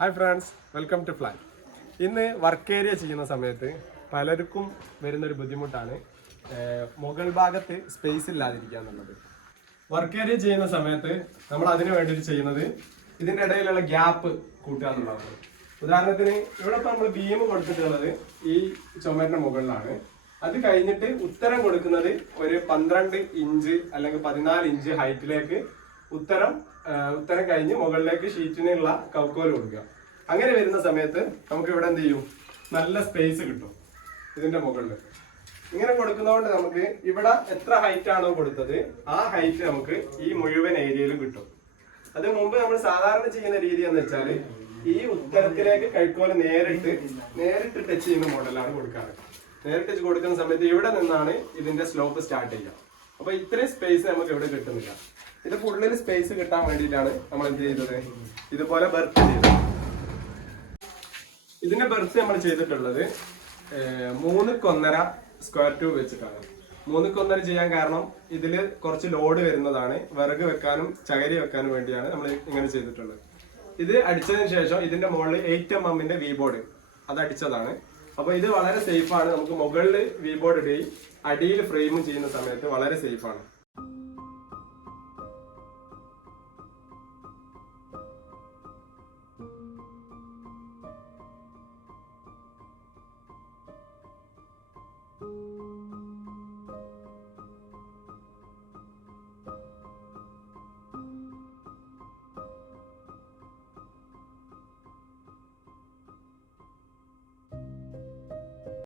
Hi friends, welcome to fly. ഇന്ന് work area ചെയ്യുന്ന സമയത്ത് പലർക്കും വരുന്നൊരു ബുദ്ധിമുട്ടാണ് മുകൾ ഭാഗത്ത് സ്പേസ് ഇല്ലാതിരിക്കുക എന്നുള്ളത്. വർക്ക് ഏരിയ ചെയ്യുന്ന സമയത്ത് നമ്മൾ അതിന് വേണ്ടിയിട്ട് ചെയ്യുന്നത് ഇതിൻ്റെ ഇടയിലുള്ള ഗ്യാപ്പ് കൂട്ടുക എന്നുള്ളതാണ്. ഉദാഹരണത്തിന് ഇവിടെ ഇപ്പോൾ നമ്മൾ ബീം കൊടുത്തിട്ടുള്ളത് ഈ ചുമരിൻ്റെ മുകളിലാണ്. അത് കഴിഞ്ഞിട്ട് ഉത്തരം കൊടുക്കുന്നത് ഒരു 12 ഇഞ്ച് അല്ലെങ്കിൽ 14 ഇഞ്ച് ഹൈറ്റിലേക്ക് ഉത്തരം കഴിഞ്ഞ് മുകളിലേക്ക് ഷീറ്റിനുള്ള കൗക്കോല് കൊടുക്കുക. അങ്ങനെ വരുന്ന സമയത്ത് നമുക്ക് ഇവിടെ എന്ത് ചെയ്യും, നല്ല സ്പേസ് കിട്ടും ഇതിന്റെ മുകളിൽ. ഇങ്ങനെ കൊടുക്കുന്നതുകൊണ്ട് നമുക്ക് ഇവിടെ എത്ര ഹൈറ്റ് ആണോ കൊടുത്തത് ആ ഹൈറ്റ് നമുക്ക് ഈ മുഴുവൻ ഏരിയയിലും കിട്ടും. അത് മുമ്പ് നമ്മൾ സാധാരണ ചെയ്യുന്ന രീതി എന്ന് വെച്ചാൽ ഈ ഉത്തരത്തിലേക്ക് കൈക്കോല് നേരിട്ട് ടച്ച് ചെയ്യുന്ന മോഡലാണ് കൊടുക്കാറ്. നേരിട്ട് കൊടുക്കുന്ന സമയത്ത് ഇവിടെ നിന്നാണ് ഇതിന്റെ സ്ലോപ്പ് സ്റ്റാർട്ട് ചെയ്യുക. അപ്പൊ ഇത്രയും സ്പേസ് നമുക്ക് ഇവിടെ കിട്ടുന്നില്ല. ഇത് ഫുള്ളിൽ സ്പേസ് കിട്ടാൻ വേണ്ടിയിട്ടാണ് നമ്മൾ എന്ത് ചെയ്തത്, ഇതുപോലെ ബെർത്ത് ചെയ്തത്. ഇതിന്റെ ബെർത്ത് നമ്മൾ ചെയ്തിട്ടുള്ളത് 3-1.5 സ്ക്വയർ ട്യൂബ് വെച്ചിട്ടാണ്. 3-1.5 ചെയ്യാൻ കാരണം ഇതിൽ കുറച്ച് ലോഡ് വരുന്നതാണ്. വിറക് വെക്കാനും ചകരി വെക്കാനും വേണ്ടിയാണ് നമ്മൾ ഇങ്ങനെ ചെയ്തിട്ടുള്ളത്. ഇത് അടിച്ചതിന് ശേഷം ഇതിന്റെ മുകളിൽ 8mm വി ബോർഡ് അത് അടിച്ചതാണ്. അപ്പൊ ഇത് വളരെ സേഫ് ആണ്. നമുക്ക് മുകളിൽ വി ബോർഡ് ഇടുകയും അടിയിൽ ഫ്രെയിമും ചെയ്യുന്ന സമയത്ത് വളരെ സേഫ് ആണ്.